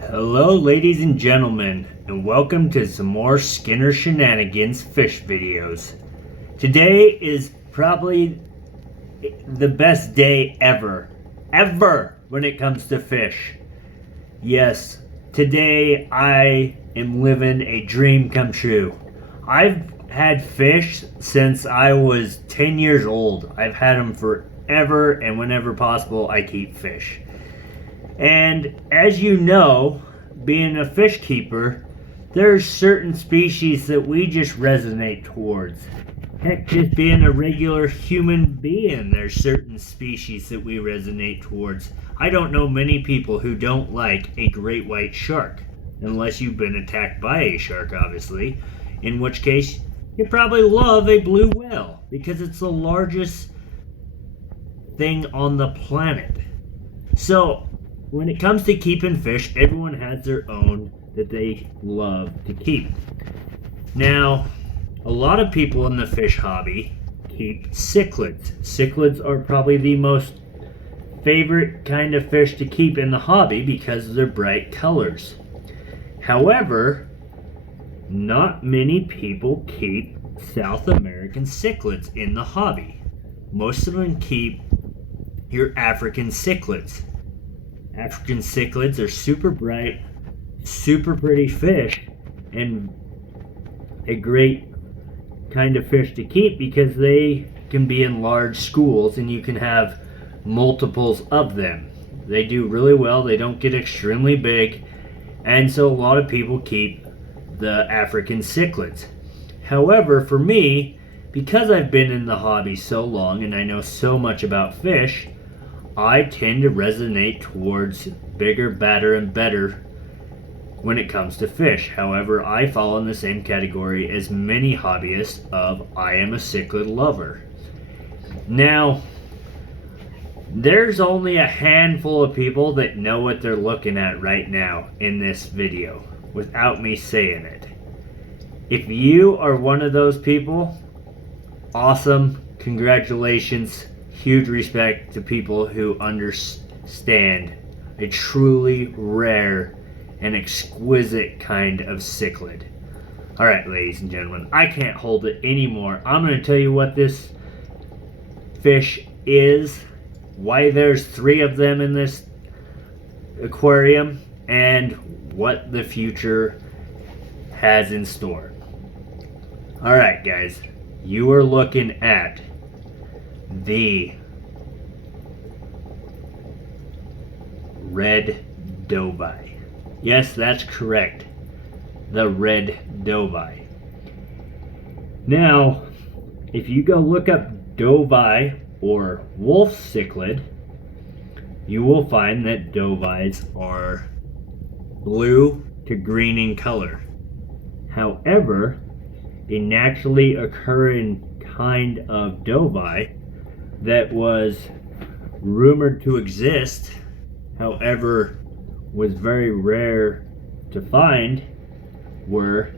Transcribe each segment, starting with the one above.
Hello ladies and gentlemen, and welcome to some more Skinner Shenanigans fish videos. Today is probably the best day ever when it comes to fish. Yes, today I am living a dream come true. I've had fish since I was 10 years old. I've had them forever, and whenever possible I keep fish. And as you know, being a fish keeper, there's certain species that we just resonate towards. Heck, just being a regular human being, there's certain species that we resonate towards. I don't know many people who don't like a great white shark, unless you've been attacked by a shark, obviously, in which case you probably love a blue whale because it's the largest thing on the planet. So, when it comes to keeping fish, everyone has their own that they love to keep. Now, a lot of people in the fish hobby keep cichlids. Cichlids are probably the most favorite kind of fish to keep in the hobby because of their bright colors. However, not many people keep South American cichlids in the hobby. Most of them keep your African cichlids. African cichlids are super bright, super pretty fish, and a great kind of fish to keep because they can be in large schools and you can have multiples of them. They do really well, they don't get extremely big, and so a lot of people keep the African cichlids. However, for me, because I've been in the hobby so long and I know so much about fish, I tend to resonate towards bigger, badder, and better when it comes to fish. However, I fall in the same category as many hobbyists of I am a cichlid lover. Now, there's only a handful of people that know what they're looking at right now in this video without me saying it. If you are one of those people, awesome, congratulations. Huge respect to people who understand a truly rare and exquisite kind of cichlid. Alright, ladies and gentlemen, I can't hold it anymore. I'm going to tell you what this fish is, why there's 3 of them in this aquarium, and what the future has in store. Alright guys, you are looking at the red dovie. Yes, that's correct. The red dovie. Now, if you go look up dovie or wolf cichlid, you will find that dovies are blue to green in color. However, a naturally occurring kind of dovie that was rumored to exist, however was very rare to find, were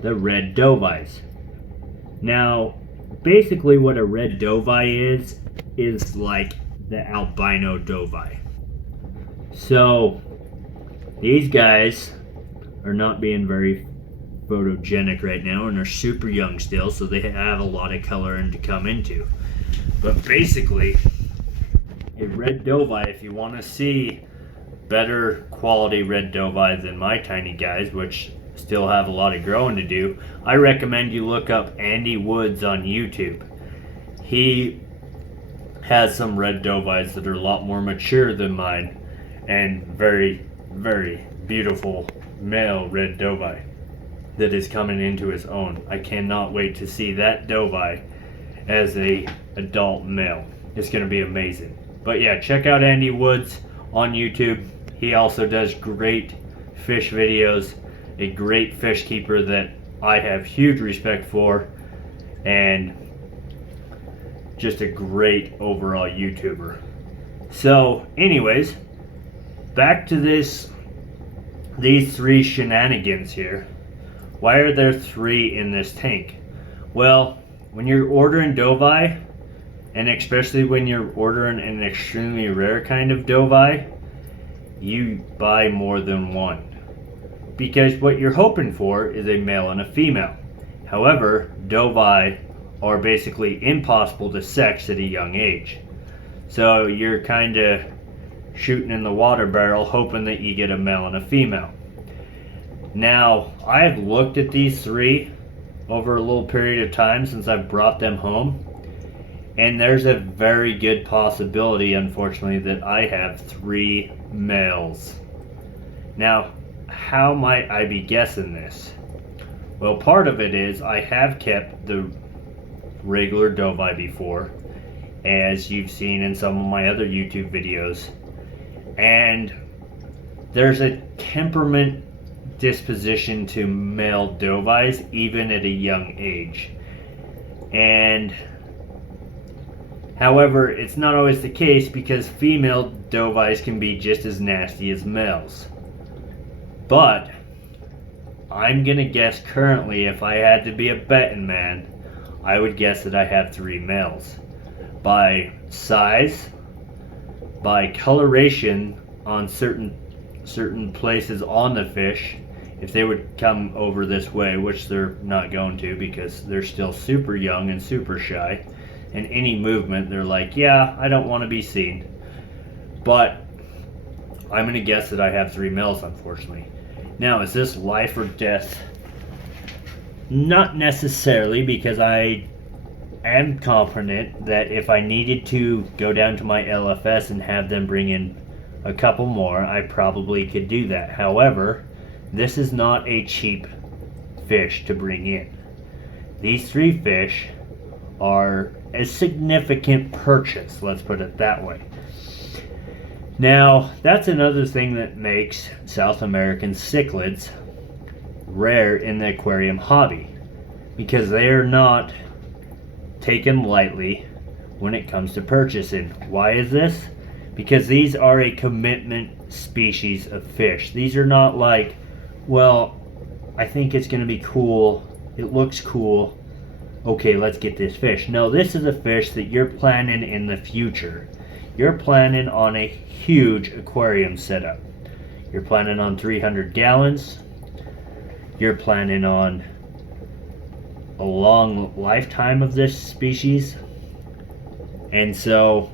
the red dovies. Now, basically what a red dovie is like the albino dovie. So, these guys are not being very photogenic right now and are super young still, so they have a lot of color to come into. But basically, a red dovie, if you want to see better quality red dovie than my tiny guys, which still have a lot of growing to do, I recommend you look up Andy Woods on YouTube. He has some red dovies that are a lot more mature than mine and very, very beautiful male red dovie that is coming into his own. I cannot wait to see that dovie as a adult male. It's going to be amazing. But yeah, check out Andy Woods on YouTube. He also does great fish videos, a great fish keeper that I have huge respect for, and just a great overall YouTuber. So anyways, back to these 3 shenanigans here. Why are there 3 in this tank? Well, when you're ordering dovie, and especially when you're ordering an extremely rare kind of dovie, you buy more than one. Because what you're hoping for is a male and a female. However, Dovii are basically impossible to sex at a young age. So you're kind of shooting in the water barrel hoping that you get a male and a female. Now, I have looked at these three over a little period of time since I've brought them home, and there's a very good possibility, unfortunately, that I have 3 males. Now, how might I be guessing this? Well, part of it is I have kept the regular Dovii before, as you've seen in some of my other YouTube videos, and there's a temperament disposition to male Dovies even at a young age. And however, it's not always the case, because female Dovies can be just as nasty as males. But I'm gonna guess currently, if I had to be a betting man, I would guess that I have 3 males. By size, by coloration on certain places on the fish, if they would come over this way, which they're not going to because they're still super young and super shy, and any movement they're like, yeah, I don't want to be seen. But I'm going to guess that I have 3 males, unfortunately. Now, is this life or death? Not necessarily, because I am confident that if I needed to go down to my LFS and have them bring in a couple more, I probably could do that. However, this is not a cheap fish to bring in. These 3 fish are a significant purchase, let's put it that way. Now, that's another thing that makes South American cichlids rare in the aquarium hobby, because they are not taken lightly when it comes to purchasing. Why is this? Because these are a commitment species of fish. These are not like, well, I think it's going to be cool, it looks cool, okay, let's get this fish. No, this is a fish that you're planning in the future. You're planning on a huge aquarium setup. You're planning on 300 gallons. You're planning on a long lifetime of this species. And so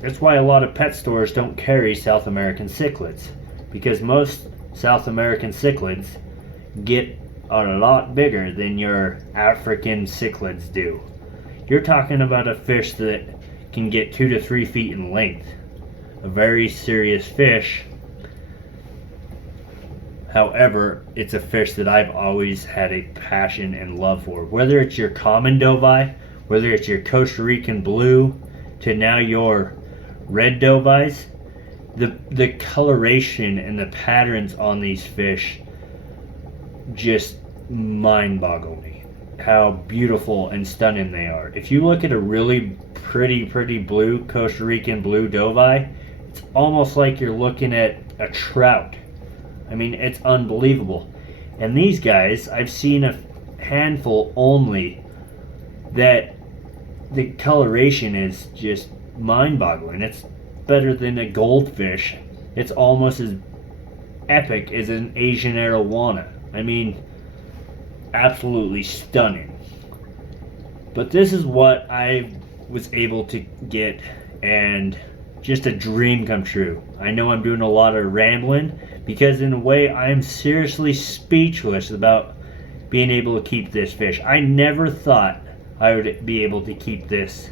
that's why a lot of pet stores don't carry South American cichlids, because most South American cichlids get a lot bigger than your African cichlids do. You're talking about a fish that can get 2 to 3 feet in length. A very serious fish. However, it's a fish that I've always had a passion and love for. Whether it's your common Dovii, whether it's your Costa Rican blue, to now your red Dovies, the coloration and the patterns on these fish just mind-boggle me. How beautiful and stunning they are. If you look at a really pretty blue Costa Rican blue Dovii, it's almost like you're looking at a trout. I mean, it's unbelievable. And these guys, I've seen a handful only that the coloration is just mind-boggling. It's better than a goldfish. It's almost as epic as an Asian arowana. I mean, absolutely stunning. But this is what I was able to get, and just a dream come true. I know I'm doing a lot of rambling, because in a way I am seriously speechless about being able to keep this fish. I never thought I would be able to keep this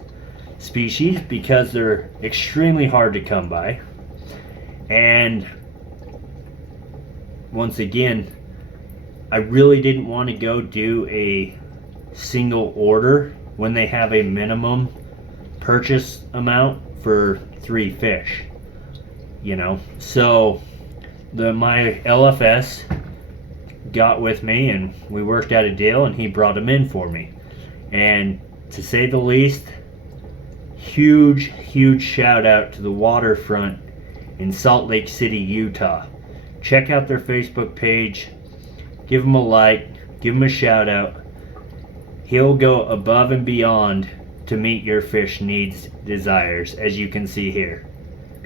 species, because they're extremely hard to come by. And once again, I really didn't want to go do a single order when they have a minimum purchase amount for 3 fish, you know. So my LFS got with me and we worked out a deal, and he brought them in for me. And to say the least, huge shout out to the Waterfront in Salt Lake City, Utah. Check out their Facebook page, give them a like, give them a shout out. He'll go above and beyond to meet your fish needs, desires, as you can see here.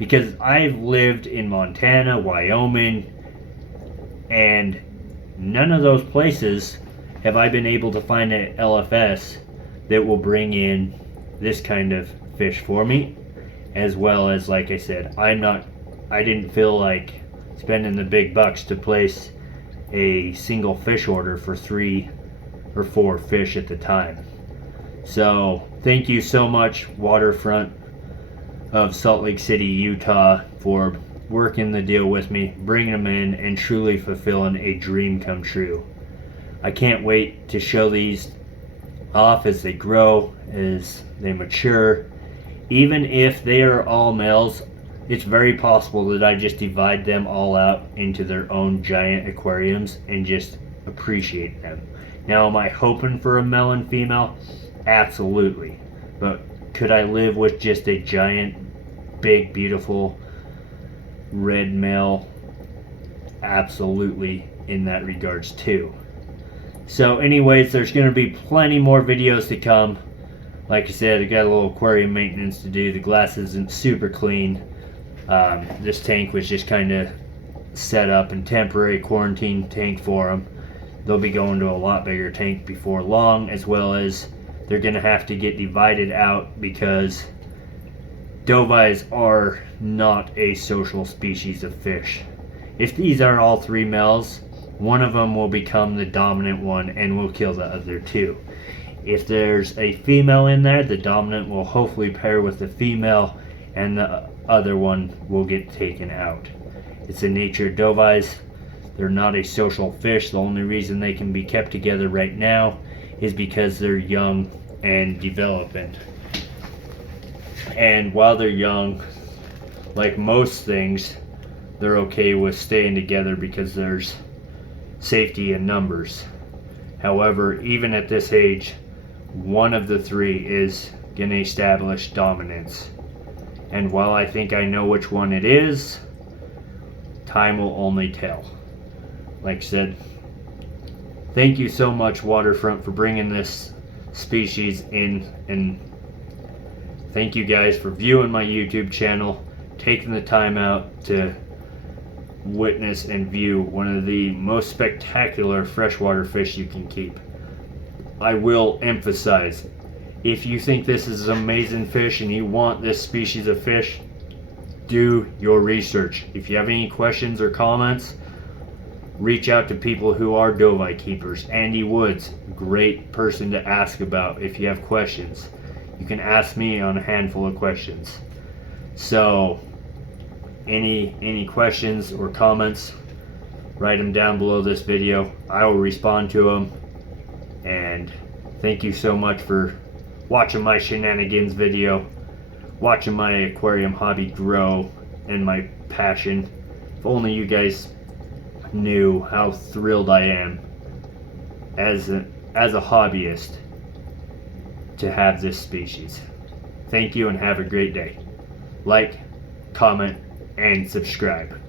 because I've lived in Montana, Wyoming, and none of those places have I been able to find an LFS that will bring in this kind of fish for me. As well as, like I said, I didn't feel like spending the big bucks to place a single fish order for 3 or 4 fish at the time. So thank you so much, Waterfront of Salt Lake City, Utah, for working the deal with me, bringing them in, and truly fulfilling a dream come true. I can't wait to show these off as they grow, as they mature. Even if they are all males, it's very possible that I just divide them all out into their own giant aquariums and just appreciate them. Now, am I hoping for a male and female? Absolutely. But could I live with just a giant, big, beautiful red male? Absolutely, in that regards too. So anyways, there's going to be plenty more videos to come. Like I said, I got a little aquarium maintenance to do. The glass isn't super clean. This tank was just kind of set up in temporary quarantine tank for them. They'll be going to a lot bigger tank before long, as well as they're going to have to get divided out because dovis are not a social species of fish. If these are all 3 males, one of them will become the dominant one and will kill the other 2. If there's a female in there, the dominant will hopefully pair with the female and the other one will get taken out. It's the nature of dovis. They're not a social fish. The only reason they can be kept together right now is because they're young and developing. And while they're young, like most things, they're okay with staying together because there's safety in numbers. However, even at this age, one of the 3 is going to establish dominance. And while I think I know which one it is, time will only tell. Like I said, thank you so much, Waterfront, for bringing this species in, and thank you guys for viewing my YouTube channel, taking the time out to witness and view one of the most spectacular freshwater fish you can keep. I will emphasize, if you think this is an amazing fish and you want this species of fish, do your research. If you have any questions or comments, reach out to people who are dovi keepers. Andy Woods, great person to ask about if you have questions. You can ask me on a handful of questions. So any questions or comments, write them down below this video. I will respond to them. And thank you so much for watching my shenanigans video, watching my aquarium hobby grow, and my passion. If only you guys knew how thrilled I am as a hobbyist to have this species. Thank you and have a great day. Like, comment, and subscribe.